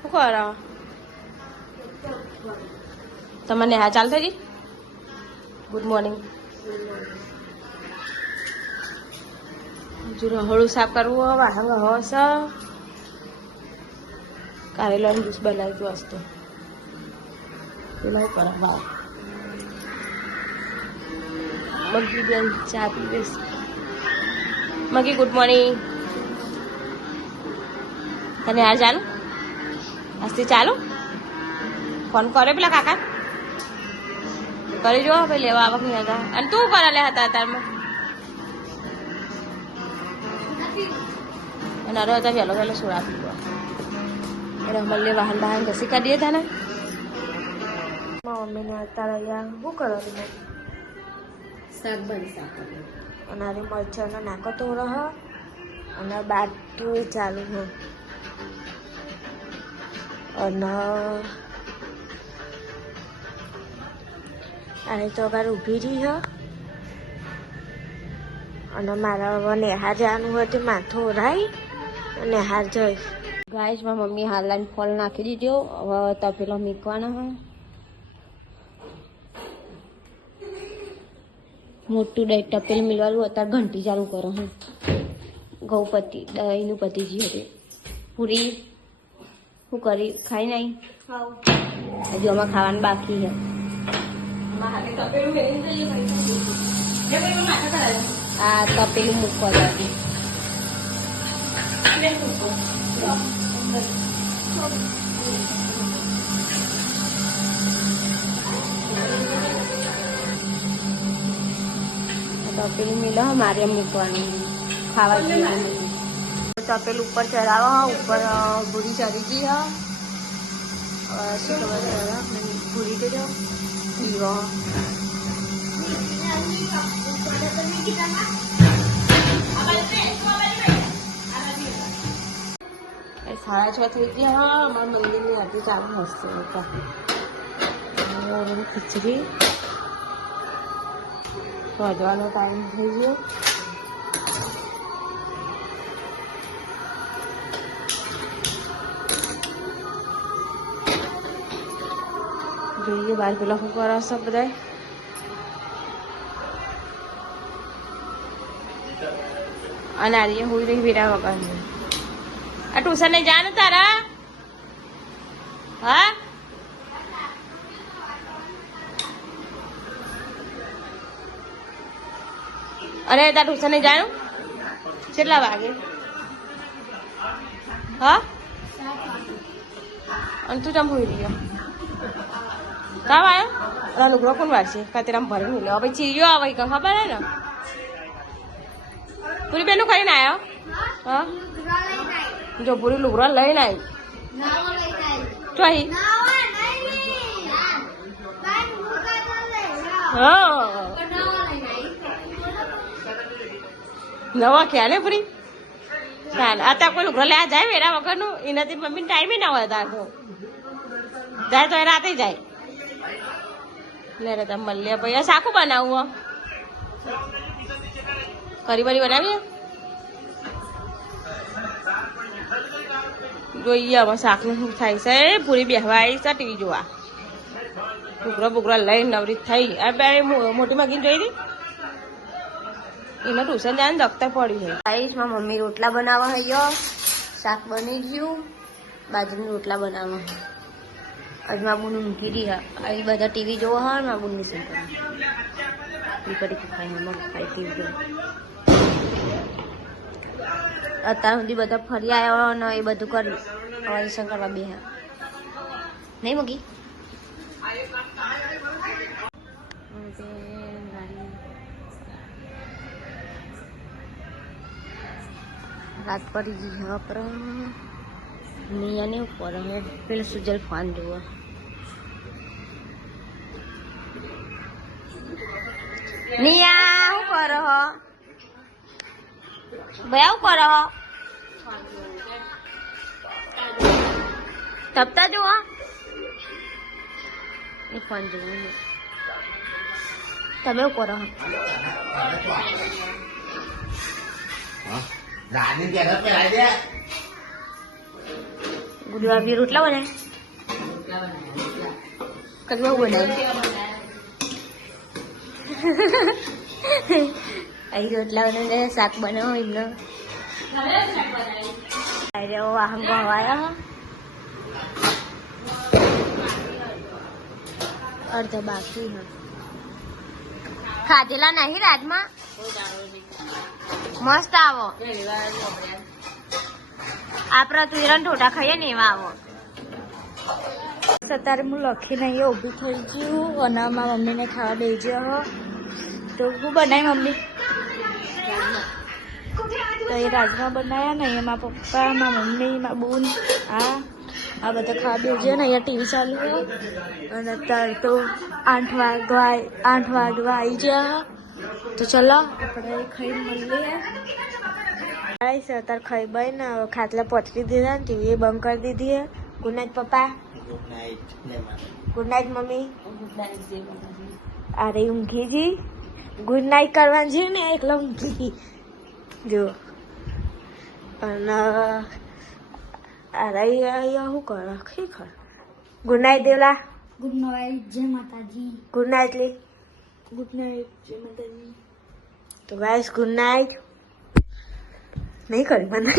શું કરો તમને હા, ચાલ થઈ ગુડ મોર્નિંગ હજુ રહોળું સાફ કરવું હવે હવે હસ કારેલાનું જ્યુસ બનાવ્યું હતું હસતો પેલા ઉપર ભાવ મગી બેન ચા પી. મગી ગુડ મોર્નિંગ તને આ ચાલુ? આજથી ચાલુ. ફોન કરે પેલા કાકા? કરી જો ભાઈ લેવા આવક નહીં હતા. અને તું કરે લે હતા તારમાં અને અરે હતા વહેલો વહેલો સોડા પીવો એટલે મળે વાહન વાહન ઘસી કાઢીએ તાને મમ્મીને અત્યારે અહીંયા શું કરો તમે? શાકભાજી બની શાક અને મરચાંનો નાકો તો રહ. અને બાટું એ ચાલુ હો અને આને તો અગાર ઊભી રહી, હ. અને મારા નેહાર જવાનું હોય તો માથું ઓરાય અને નેહાર જઈશ. ગાઈશ મારા મમ્મી હાલાને ફોલ નાખી દીધો. હવે તપેલો મીકવાનો હા મોટું દહીં ટપેલ મિલવાનું અત્યારે ઘંટી ચાલુ કરો હું. ગૌપતિ, દહીંનું પતિજી હતું પૂરી. શું કરી? ખાઈ નહીં હજુ આમાં ખાવાનું બાકી છે. આ તપેલું મૂકવા જતું તપેલું મિલો મારે મૂકવાનું. ખાવા પીવાનું તપેલું ઉપર ચડાવો ઉપર ભૂરી ચડી ગઈ, હા. ખબર ભૂરી દેજો પીવો એ સાડા છ થઈ ગયા, હા, અમારા મંદિરની આરતી ચાલુ હશે ખીચડી. વધવાનો ટાઈમ થઈ ગયો. જોઈએ, બાર પેલા શું કરો છો બધા અને આર્ય હું રહી વેરા વગર આ ટ્યુશન ને જા તારા. હા? અરે, તાર ટ્યુશન ને. જાયું કેટલા વાગે? હા? અને તું ચમ હોઈ રહ્યો? કામ આવ્યો અને લુગડો કોણ વાગશે? કાતેરામ ભરી મિલો હવે ચીરિયો આવે કે ખબર હે ને? પૂરી બેનું કરીને આવ્યો હા? જો, પૂરી લુગડો લઈને આવી તો અહીં. નવા ખ્યાલ ને પૂરી? અત્યારે કોઈ લુગડો લેવા જાય વેરા વગરનું? એનાથી મમ્મી ટાઈમે ના હોય તાર જાય તો એ રાતે જાય. લે રે તમે મળીએ ભાઈ. શાકું બનાવું કરી બરી બનાવીએ? જોઈએ હવે શાકનું શું થાય છે. પૂરી બેહવા આવી છે ટીવી જોવા. ટુકડો બુકડો લઈને નવરી થઈ. આ બે મોટી માગીને જોઈ હતી એને ટ્યુશન જાય ને દખતર પડ્યું છે આવીશ મમ્મી રોટલા બનાવવા હૈયો. શાક બની ગયું. બાજરીના રોટલા બનાવવા. આજ મા બુન મૂકી દી હા અહીં બધા ટીવી જોવા હોય મા બુનની સંગ કરી ખાઈ હમણાં ખાઈ ટીવી જોવા અત્યાર સુધી બધા ફરી આવ્યા ને એ બધું કર્યું અમારી શંકરવા બે હા નહીં મૂકી રાત પડી ગઈ હા પર નિયા ને ઉપર હવે પેલું સુજલ ફોન જોવા નિયા શું કરો હો ભાઈ આવું કરો હો તપતા જુઓ એ ફોન જોવાનું તમે શું કરો હો રાની બેઠા પહેરાઈ દે રોટલા બનાય કદવા બનાય અહીં રોટલા બનાવીને શાક બનાવો એમનો અરે વાહન ગવાયા અડધા બાકી હા ખાધેલા નહીં રાજમાં મસ્ત આવો આપણા તુરણ ઢોટા ખાઈએ ને એવા આવો. અત્યારે હું લખીને અહીંયા ઊભી થઈ ગયું અને મારા મમ્મીને ખાવા દેજો તો હું બનાવી મમ્મી? તો એ રાજમા બનાવ્યા ને અહીંયા મારા પપ્પા, મારા મમ્મી, મારા બૂન, આ આ બધા ખાવા દેજો ને અહીંયા ટીવી ચાલુ હોય અને અત્યારે તો આઠ વાગવા આઠ વાગવા આવી ગયા તો ચલો, આપણે ખાઈ મળીએ. આવીશ અત્યારે ખાઈ બાઈ ને ખાટલા પથરી દીધા ને ટીવી બંધ કરી દીધી હે. ગુડ નાઇટ પપ્પા. ગુડ નાઇટ મમ્મી. અરે ઊંઘી જી ગુડ નાઇટ કરવાની છે ને એકલા ઊંઘી જો. અને અરે અહીંયા શું કરે ખરેખર ગુડ નાઇટ દેવલા. ગુડ નાઇટ જય માતાજી. ગુડ નાઇટ લી. ગુડ નાઇટ જય માતાજી. તો ગાઈસ ગુડ નાઇટ નહીં કરી મને.